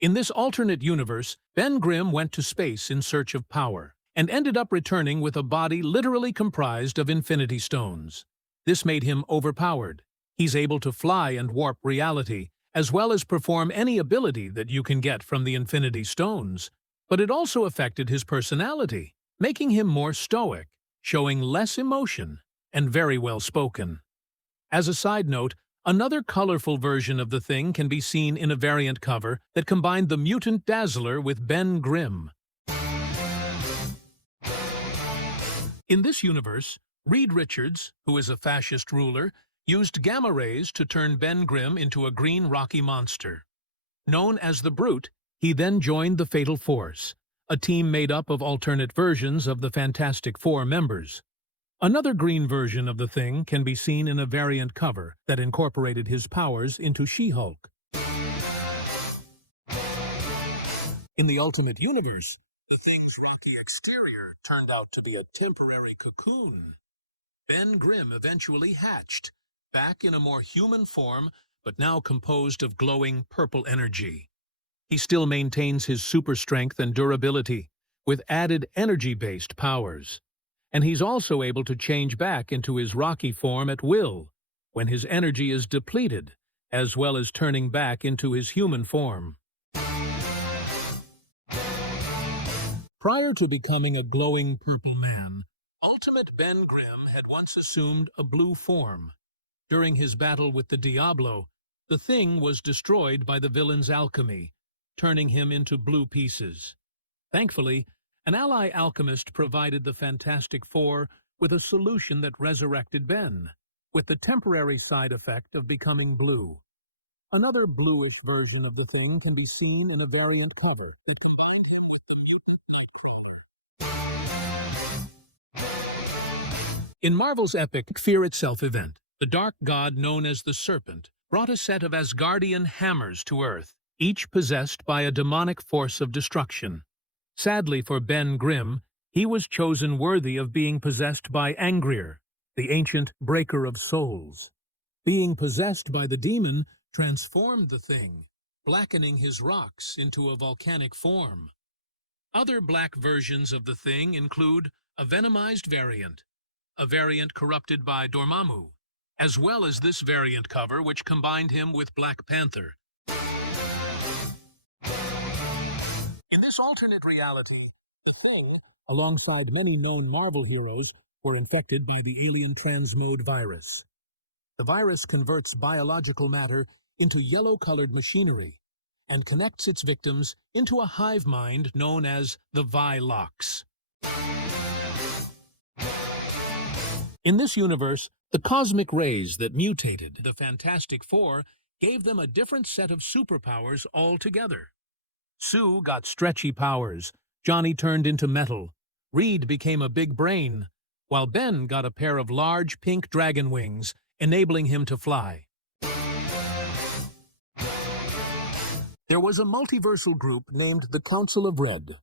In this alternate universe, Ben Grimm went to space in search of power, and ended up returning with a body literally comprised of infinity stones. This made him overpowered. He's able to fly and warp reality, as well as perform any ability that you can get from the infinity stones. But it also affected his personality, making him more stoic, showing less emotion, and very well-spoken. As a side note, another colorful version of the Thing can be seen in a variant cover that combined the mutant Dazzler with Ben Grimm. In this universe, Reed Richards, who is a fascist ruler, used gamma rays to turn Ben Grimm into a green rocky monster. Known as the Brute, he then joined the Fatal Force, a team made up of alternate versions of the Fantastic Four members. Another green version of the Thing can be seen in a variant cover that incorporated his powers into She-Hulk. In the Ultimate Universe, the Thing's rocky exterior turned out to be a temporary cocoon. Ben Grimm eventually hatched, back in a more human form, but now composed of glowing purple energy. He still maintains his super strength and durability, with added energy-based powers. And he's also able to change back into his rocky form at will, when his energy is depleted, as well as turning back into his human form. Prior to becoming a glowing purple man, Ultimate Ben Grimm had once assumed a blue form. During his battle with the Diablo, the Thing was destroyed by the villain's alchemy, turning him into blue pieces. Thankfully, an ally alchemist provided the Fantastic Four with a solution that resurrected Ben, with the temporary side effect of becoming blue. Another bluish version of the Thing can be seen in a variant cover that combined him with the mutant Nightcrawler. In Marvel's epic Fear Itself event, the dark god known as the Serpent brought a set of Asgardian hammers to Earth, each possessed by a demonic force of destruction. Sadly for Ben Grimm, he was chosen worthy of being possessed by Angrir, the ancient breaker of souls. Being possessed by the demon transformed the Thing, blackening his rocks into a volcanic form. Other black versions of the Thing include a venomized variant, a variant corrupted by Dormammu, as well as this variant cover which combined him with Black Panther. In this alternate reality, the Thing, alongside many known Marvel heroes, were infected by the alien transmode virus. The virus converts biological matter into yellow-colored machinery and connects its victims into a hive mind known as the Vilox. In this universe, the cosmic rays that mutated the Fantastic Four gave them a different set of superpowers altogether. Sue got stretchy powers, Johnny turned into metal, Reed became a big brain, while Ben got a pair of large pink dragon wings, enabling him to fly. There was a multiversal group named the Council of Red,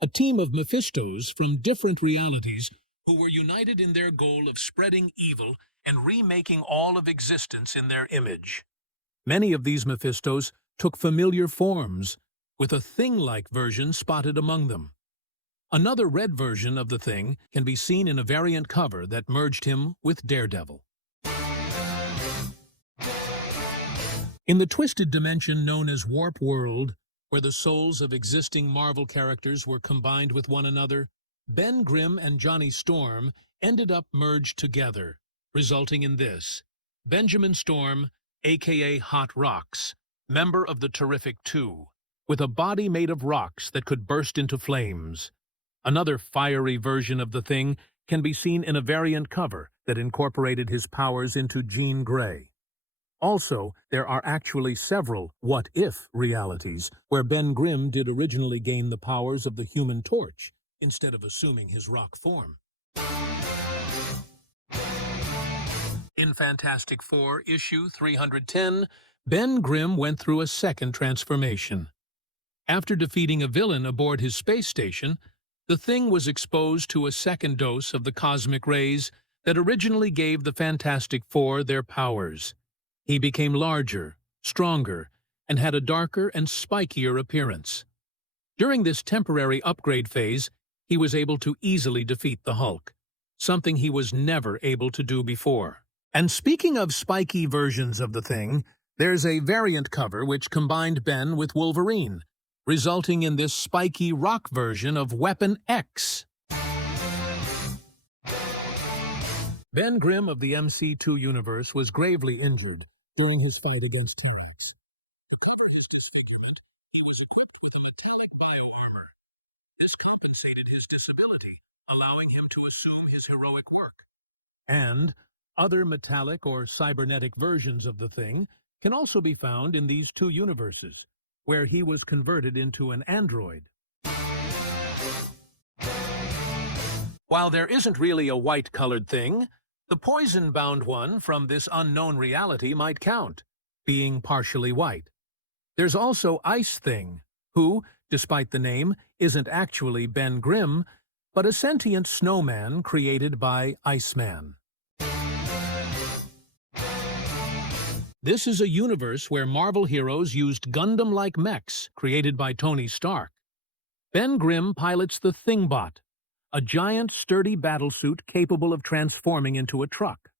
a team of Mephistos from different realities who were united in their goal of spreading evil and remaking all of existence in their image. Many of these Mephistos took familiar forms, with a Thing-like version spotted among them. Another red version of the Thing can be seen in a variant cover that merged him with Daredevil. In the twisted dimension known as Warp World, where the souls of existing Marvel characters were combined with one another, Ben Grimm and Johnny Storm ended up merged together, resulting in this: Benjamin Storm, aka Hot Rocks, member of the Terrific Two, with a body made of rocks that could burst into flames. Another fiery version of the Thing can be seen in a variant cover that incorporated his powers into Jean Grey. Also, there are actually several what-if realities where Ben Grimm did originally gain the powers of the Human Torch instead of assuming his rock form. In Fantastic Four issue 310, Ben Grimm went through a second transformation. After defeating a villain aboard his space station, the Thing was exposed to a second dose of the cosmic rays that originally gave the Fantastic Four their powers. He became larger, stronger, and had a darker and spikier appearance. During this temporary upgrade phase, he was able to easily defeat the Hulk, something he was never able to do before. And speaking of spiky versions of the Thing, there's a variant cover which combined Ben with Wolverine, resulting in this spiky rock version of Weapon X. Ben Grimm of the MC2 universe was gravely injured during his fight against Tyrants. To cover his disfigurement, he was equipped with a metallic bioarmor. This compensated his disability, allowing him to assume his heroic work. And other metallic or cybernetic versions of the Thing can also be found in these two universes, where he was converted into an android. While there isn't really a white-colored Thing, the poison-bound one from this unknown reality might count, being partially white. There's also Ice Thing, who, despite the name, isn't actually Ben Grimm, but a sentient snowman created by Iceman. This is a universe where Marvel heroes used Gundam-like mechs created by Tony Stark. Ben Grimm pilots the Thingbot, a giant, sturdy battlesuit capable of transforming into a truck.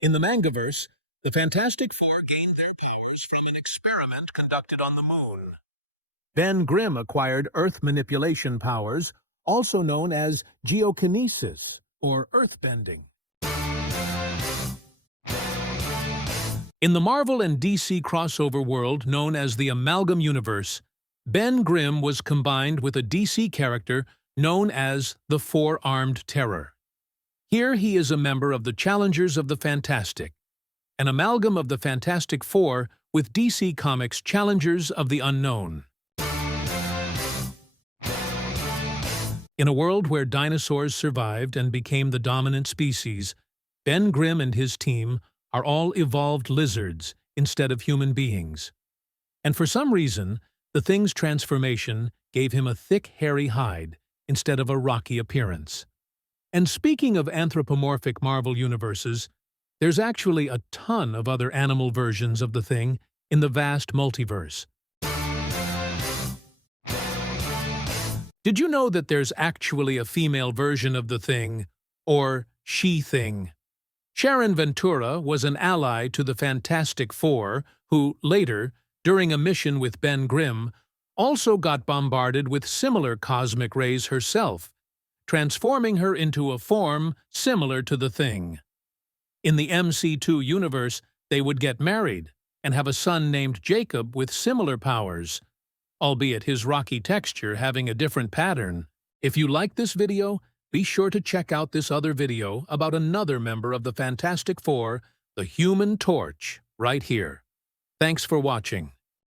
In the Mangaverse, the Fantastic Four gained their powers from an experiment conducted on the Moon. Ben Grimm acquired Earth manipulation powers, also known as geokinesis, or earthbending. In the Marvel and DC crossover world known as the Amalgam Universe, Ben Grimm was combined with a DC character known as the Four-Armed Terror. Here he is a member of the Challengers of the Fantastic, an amalgam of the Fantastic Four with DC Comics' Challengers of the Unknown. In a world where dinosaurs survived and became the dominant species, Ben Grimm and his team are all evolved lizards instead of human beings. And for some reason, the Thing's transformation gave him a thick, hairy hide instead of a rocky appearance. And speaking of anthropomorphic Marvel universes, there's actually a ton of other animal versions of the Thing in the vast multiverse. Did you know that there's actually a female version of the Thing, or She-Thing? Sharon Ventura was an ally to the Fantastic Four who, later, during a mission with Ben Grimm, also got bombarded with similar cosmic rays herself, transforming her into a form similar to the Thing. In the MC2 universe, they would get married and have a son named Jacob with similar powers, albeit his rocky texture having a different pattern. If you like this video, be sure to check out this other video about another member of the Fantastic Four, the Human Torch, right here. Thanks for watching.